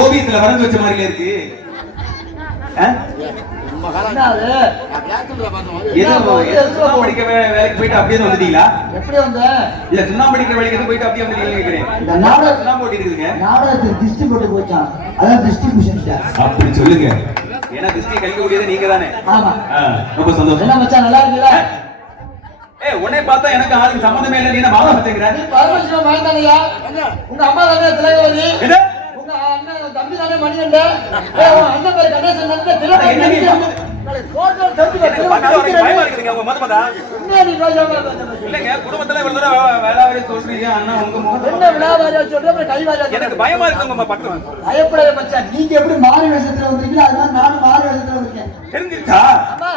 ஓவியத்துல வரைஞ்சு வச்ச மாதிரில இருக்கு. வேலைக்கு போயிட்டு அப்படியே வந்துட்டீங்களா? எப்படி வந்த? இல்ல சுண்ணாம்பு அடிக்கிற வேலைக்கு போயிட்டு அப்படியே வந்துட்டீங்கன்னு கேக்குறேன். சுண்ணாம்பு போட்டு இருக்குங்க. நாடகத்துக்கு திருஷ்டி போட்டு போச்சான். அதான் டிஸ்ட்ரிபியூஷன் சார். அப்படி சொல்லுங்க. ஏன்னா திருஷ்டி கழிக்க கூடியது நீங்க தானே. ஆமா. ரொம்ப சந்தோஷம். என்ன மச்சான் நல்லா இருக்கீங்களா? உன்னை பார்த்தா எனக்கு ஆளுக்கு சம்பந்தமே இல்லை. நீ மாமா வச்சுக்கிற. நீ பரமசிவம் மறந்தானயா? உங்க அம்மா தானே திலகவதி? உங்க அண்ணன் தம்பி தானே மணிகண்டன்? அண்ணன் பேர் கணேசன் தானே திலகவதி? குடும்பத்துல வேளாவாரி சொல்றீங்க. அண்ணா உங்க விழாவாரியா சொல்ற கைவாரியா? எனக்கு பயமா இருக்கு. உங்க பக்கம் பயப்படாத மச்சான். நீங்க எப்படி மாறு வேஷத்துல வந்திருக்கீங்களோ அது மாதிரி நானும் மாறு வேஷத்துல வந்திருக்கேன். தெரிஞ்சிருச்சா? ஆமா.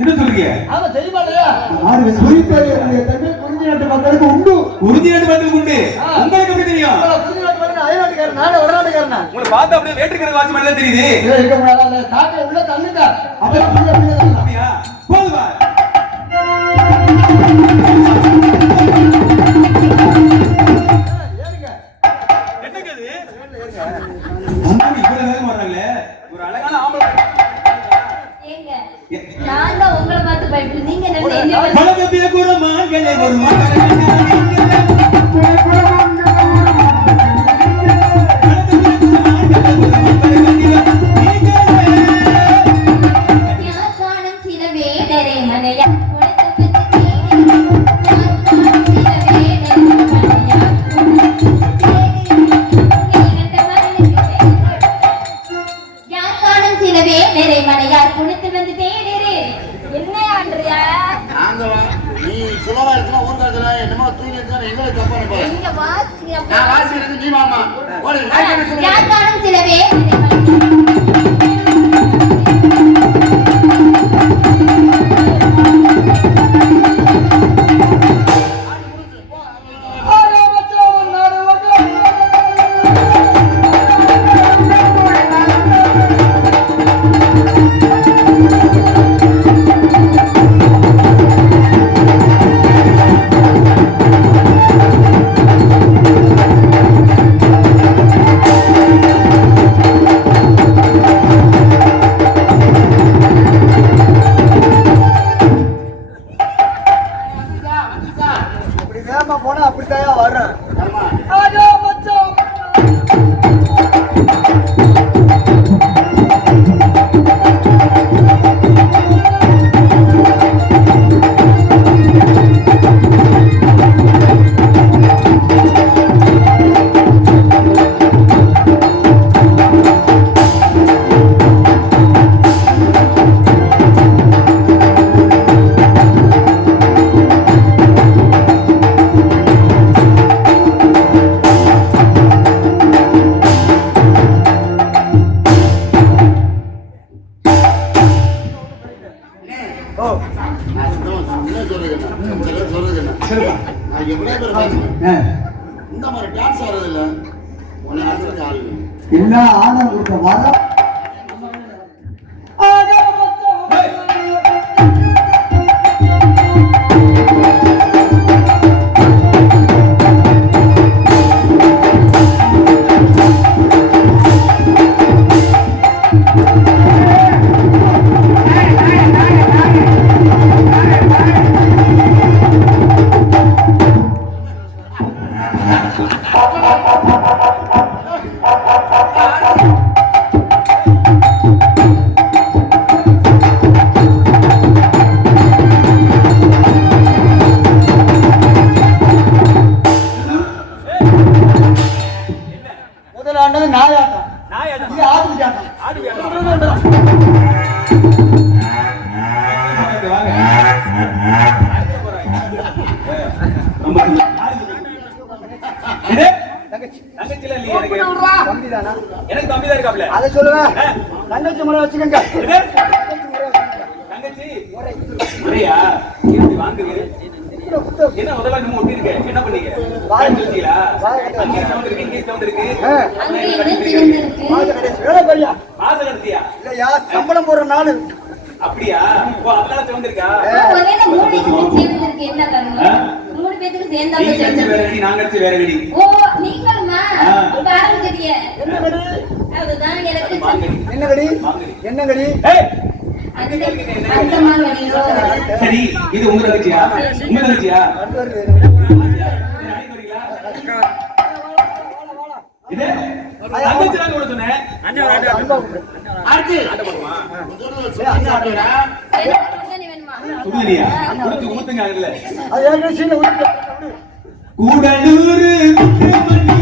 என்ன சொல்றீங்க? ஆமா தெரியுமா இல்லையா? ஆறு குறிப்பேறிய தமிழ் குறிஞ்சி நாட்டு மக்களுக்கு உண்டு. குறிஞ்சி நாட்டு மக்களுக்கு உண்டு. உங்களுக்கு எப்படி தெரியும்? குறிஞ்சி நாட்டு மக்கள் அயல்நாட்டுக்காரன், நானே வடநாட்டுக்காரனா. உங்களை பார்த்தா அப்படியே வேற்றுக்கிற வாட்ச் மாதிரி தான் தெரியுது. இருக்க முடியாத காக்க உள்ள தள்ளுங்க. அப்படியே அப்படியே அப்படியா? போதுமா? ஏறுங்க. என்னங்க இது? அம்மா இவ்வளவு வேகமா வர்றாங்களே. ஒரு அழகான ஆம்பளை நான் தான் உங்களை பார்த்து பயப்படு. நீங்க என்ன பலகத்திய குரமாங்களே ஒரு சில வேடரை மனையா மனையார் குளித்து வந்து தேடுறே. என்ன ஆண்ட்ரியா? நாங்க நீ சுலவா இருக்கா ஊர்காதுல என்னமோ தூங்கி இருக்கா எங்களை தப்பா நினைப்பாங்க. நீங்க வாசிங்க. நான் வாசிக்கிறது நீ மாமா. ஓடி நான் சொல்றேன். யாக்கானும் சிலவே எல்லா ஆனவங்களுக்கு வர எனக்கு தம்பி தான் இருக்காப்ல. அத சொல்லுவேன். தங்கச்சி முறை வச்சுக்கங்க. தங்கச்சி முறையா? எப்படி வாங்குவீங்க? என்ன முதல்ல நம்ம ஒட்டி இருக்கு. என்ன பண்ணீங்க? வாங்க சொல்றீங்களா? அங்க சவுண்ட் இருக்கு, இங்க சவுண்ட் இருக்கு. வேலை பையா. மாசம் நடத்தியா? இல்லையா சம்பளம் போற நாள். அப்படியா? ஓ அதனால சவுண்ட் இருக்கா? ஒரே மூணு சேர்ந்து இருக்கு. என்ன காரணம்? மூணு சேர்ந்தா வேறடி நாங்க அடிச்சு வேறடி. ஓ நீங்களுமா இப்ப ஆரம்பிச்சிட்டீங்க. என்ன கடி? அதுதான் எனக்கு என்ன கடி? என்ன கடி? ஏய் அந்த மாங்கடியோ. சரி இது உங்க தங்கச்சியா? உங்க தங்கச்சியா? இது தங்கச்சி தான் கூட சொன்னேன். அடுத்து நீ வேணுமா? சுடுதண்ணியா? குடிச்சு ஊத்துங்க அதுல. அது ஏற்கனவே சீனை ஊத்திட்ட. கூடலூர் குண்டுமணி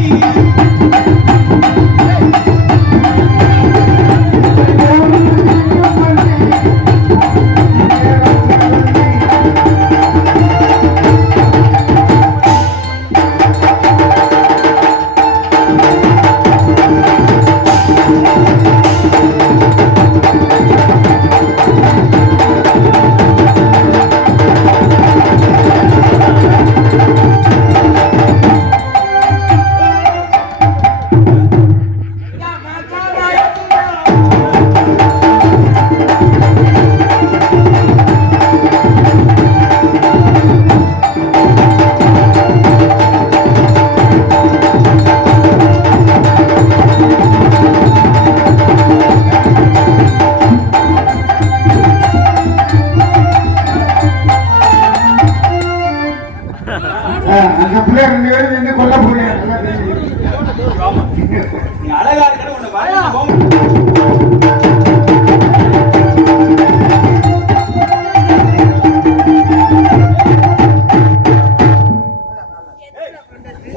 அந்த பிள்ளை 2 பேரும் நின்று கொல்ல போறீங்க. நீ அழகா இருக்கணும் உன்னை வாயா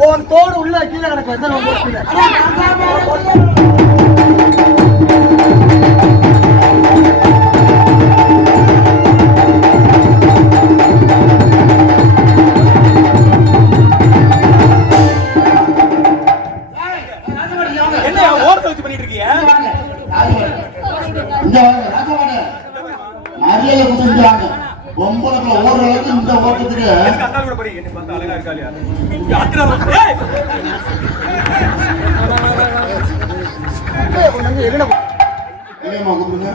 உன் தோடு உள்ள கீழே கிடக்கு. எத்தனை வந்து கீழே? என்ன ஓரத்தை வச்சு பண்ணிட்டு இருக்கீங்க? இந்த ராஜபாட மரியாதை கொடுத்துட்டாங்க. பொம்பளைக்குள்ள ஓடுற அளவுக்கு இந்த ஓட்டத்துக்கு அந்தாள் கூட போறீங்க. என்ன பார்த்தா அழகா இருக்கா இல்லையா? யாத்திரா ஏய் எங்கடா? ஏமா கூப்பிடுங்க.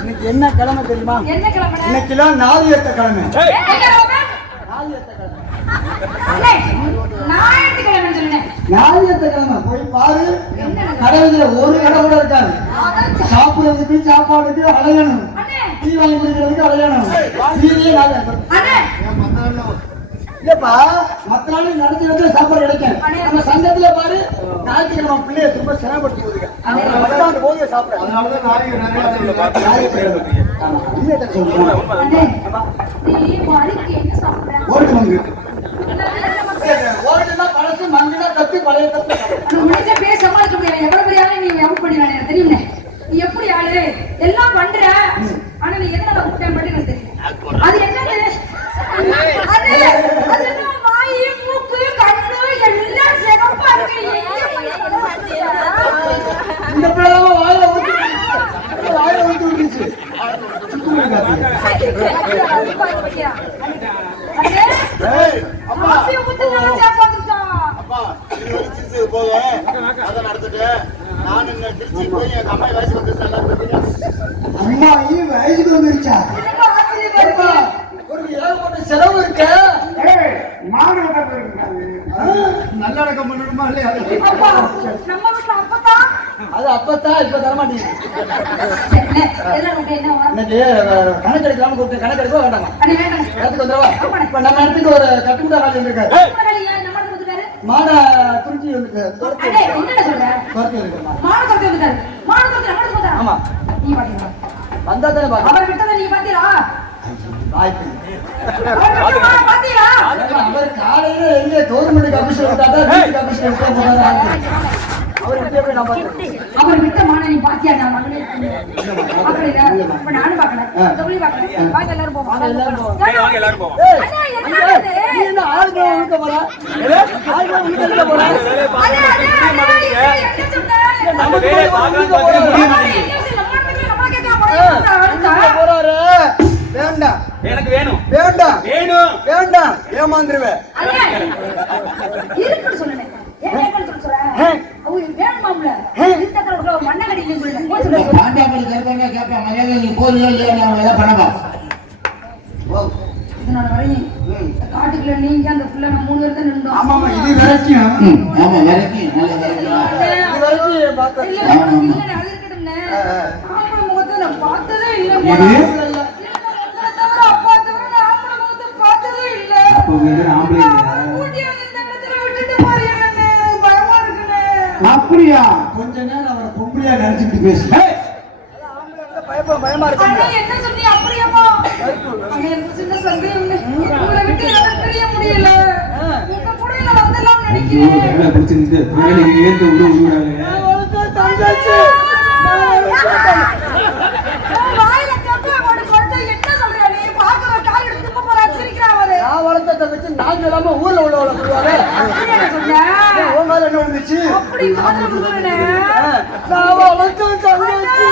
இன்னைக்கு என்ன கிழமை தெரியுமா? என்ன கிழமை? இன்னைக்குலாம் நாளியத்த கிழமை. நாளியத்த கிழமை போய் பாரு. கடவுள ஒரு கடை கூட இருக்காது. சாப்பிடுறதுக்கு சாப்பாடுக்கு அலையணும். டீ வாங்கி குடிக்கிறதுக்கு அலையணும். இல்லப்பா மத்த நாள் நடத்தி சாப்பாடு கிடைக்கும். நம்ம சங்கத்துல பாரு ஞாயிற்றுக்கிழமை பிள்ளைய ரொம்ப சிரமப்பட்டு போகுதுங்க. போய் சாப்பிட அதனாலதான் பழசு மங்குனா தப்பி பழைய தப்பி பேச சமாளிக்க முடியல. எவ்வளவு பெரிய ஆளு நீ எவ்வளவு பண்ணி வேணா தெரியுங்க. நீ எப்படி ஆளு எல்லாம் பண்ற. ஆனா நீ எதனால குட்டம் பண்ணி தெரியும். அது என்னது? அது என்ன வாய் மூக்கு கண்ணு எல்லாம் சிறப்பா இருக்கு. இந்த பிள்ளை வாயில ஊத்தி விட்டுச்சு. அப்பா போக அதை நடத்திட்டு நான் இந்த திருச்சி போய் எங்க அம்மா வயசுக்கு வந்து நல்லா பார்த்தீங்க. அம்மா வயசுக்கு வந்துருச்சா? ஆச்சரியமா ஒரு ஏகப்பட்ட செலவு இருக்கு. நல்லடக்கம் பண்ணணுமா இல்லையா? அது அப்பத்தான் இப்ப தரமாட்டீங்க. இன்னைக்கு கணக்கு எடுக்கலாம கூப்பிட்டு கணக்கு எடுக்க வேண்டாமா? இடத்துக்கு வந்துடவா? இப்ப நம்ம இடத்துக்கு ஒரு கட்டுமுட்டா காலி வந்திருக்காரு. மான குறிச்சி வந்துருக்கு. ஆமா வந்தா தானே அவர் காலையில எங்க கவர்மெண்ட் ஆபீஸ்ல அவர் அவர் விட்ட மான நீ பாத்தியா? நான் மகளே இப்ப நானும் பாக்கல எல்லாரும் போவோம். வேண்டாம் எனக்கு வேணும் வேண்டாம் வேணும் வேண்டாம் ஏமாந்துருவேன். காட்டுக்குள்ள நீங்க அந்த புள்ள நம்ம 3 பேர் தான் நின்றோம். ஆமா இது வரைக்கும் ஆமா வரைக்கும் நல்ல பார்த்ததே இல்ல. அப்படியா? கொஞ்ச நேரம் அவரை பொம்பளையா நினைச்சுட்டு பேசு. பயமா இருக்கு. என்ன சொன்னீ? அப்படியாமா? எனக்கு சின்ன சந்தேகம். உங்களை விட்டு என்னால பிரிய முடியல. உங்க கூட நான் வந்தலாம் நினைக்கிறேன். பிடிச்சிருக்கு ஏந்து தங்கச்சி வாயில கப்ப போடு கொண்டு என்ன சொல்ற நீ? பாக்குற கால் எடுத்து போறா சிரிக்கிறா அவரு. நான் வளர்த்த தங்கச்சி நான் சொல்லாம ஊர்ல உள்ளவள சொல்லுவாங்க. என்ன சொன்ன? உன் மேல என்ன வந்துச்சு? அப்படி காதுல விழுறனே. நான் வளர்த்த தங்கச்சி.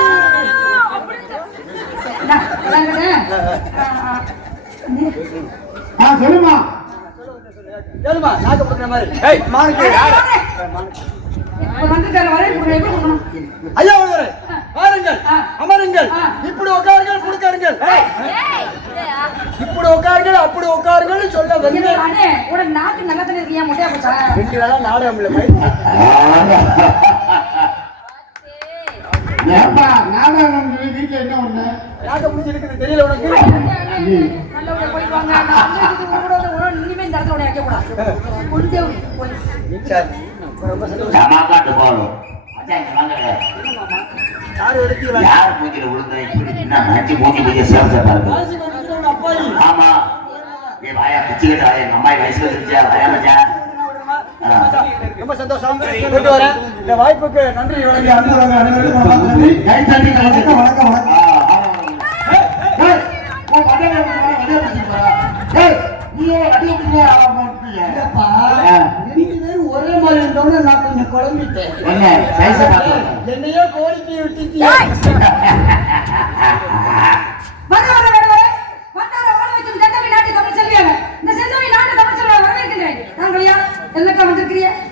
சொல்லுமா சொல்லுமா நாக்க போடுற மாதிரி. மானுக்கு ஐயா வாருங்கள் அமருங்கள். இப்படி உட்காருங்கள் கொடுக்காருங்கள். இப்படி உட்காருங்கள் அப்படி உட்காருங்கள் சொல்ல வந்து நாக்கு நல்லா தானே இருக்கியா? முட்டையா போச்சா? 2 நாளா நாடகம் இல்லை. ஏப்பா நாடகம் வீட்டுல என்ன ஒண்ணு நாக்க முடிச்சிருக்குது தெரியல உனக்கு? நல்ல போய் வாங்க. இனிமே இந்த இடத்துல உடைய வைக்க கூடாது. கொண்டே போய் ரொம்ப சந்தோஷம். சமாக்காட்டு போறோம் யாரு எடுத்து யார் மூஞ்சில விழுந்த இப்படி என்ன நச்சு மூஞ்சி மூஞ்சி சேர்ந்த பாருங்க. ஆமா ஏ வாயா பிச்சுக்கிட்டு வாயா எங்க அம்மாய் வயசுல இருந்துச்சா வாயா மச்சா. ரொம்ப சந்தோஷம். போயிட்டு வரேன். இந்த வாய்ப்புக்கு நன்றி வணங்கி அன்புறவங்க அனைவருக்கும் நன்றி. கை தட்டி வணக்கம் வணக்கம் வணக்கம். இல்லப்பா, 2 பேரும் ஒரே மாதிரி இருந்தோம்னா நான் கொஞ்சம் குழம்பிட்டேன். என்னையோ கோரிக்கை விட்டுட்டீங்க.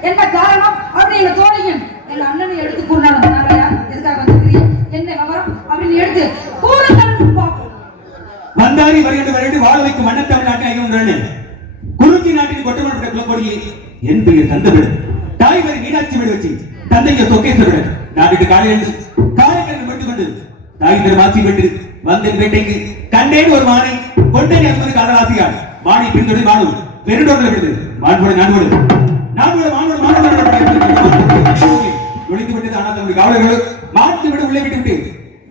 என்ன காரணம் அப்படி எங்க தோழியும் எங்க அண்ணனை எடுத்து கூறினாங்க. எதுக்காக வந்திருக்கிறீங்க? என்ன விவரம் அப்படின்னு எடுத்து கூறுங்கள். வந்தாரி வருகின்ற வாழ வைக்கும் மன்ன தமிழ்நாட்டை ஐயன் குறுக்கி நாட்டின் கொட்டமன்ற குலக்கொடியை என் பெயர் தந்தவிடு தாய் வரை மீனாட்சி விட வச்சு தந்தைய சொக்கேஸ்வர நாட்டுக்கு காலையில் காலைக்கிழமை மட்டும் கொண்டு தாய் திருமாசி விட்டு வந்தேன் வேட்டைக்கு கண்டேன் ஒரு மானை கொண்டேன் என்பது கடலாசியார் மானை பின்தொடர் மாணு பெருடோர்ல விடுது மாண்போடு நான்கோடு நுழைந்து விட்டது. ஆனால் தன்னுடைய காவலர்கள் மாட்டு விட உள்ளே விட்டு விட்டு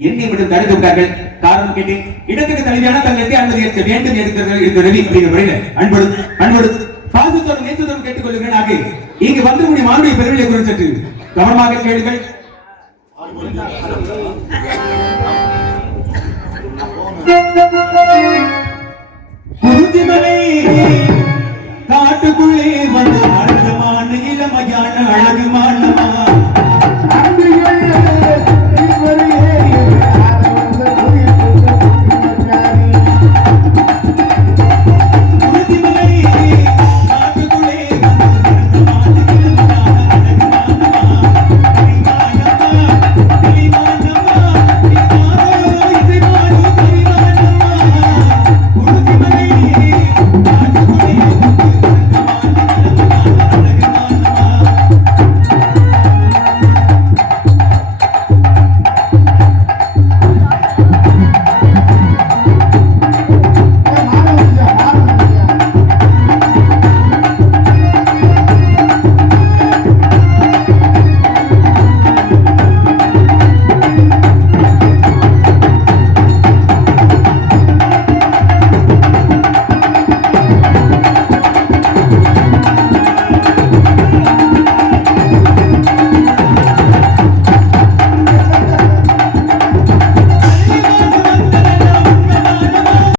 என்னை மட்டும் தடுத்து விட்டார்கள். காரணம் கேட்டேன். இடத்துக்கு தலைவியான தங்களுக்கு அனுமதி ஏற்க வேண்டும் இருக்கிற ரவி அப்படிங்கிற முறையில் அன்போடு பாசத்தோடு நேசத்தோடு கேட்டுக் கொள்ளுங்கள். ஆக இங்கு வந்தக்கூடிய மானுடைய பெருமையை குறித்து சற்று கவனமாக கேளுங்கள். குருதிமலை காட்டுக்குள்ளே வந்த அழகமான இளமையான அழகு மானமா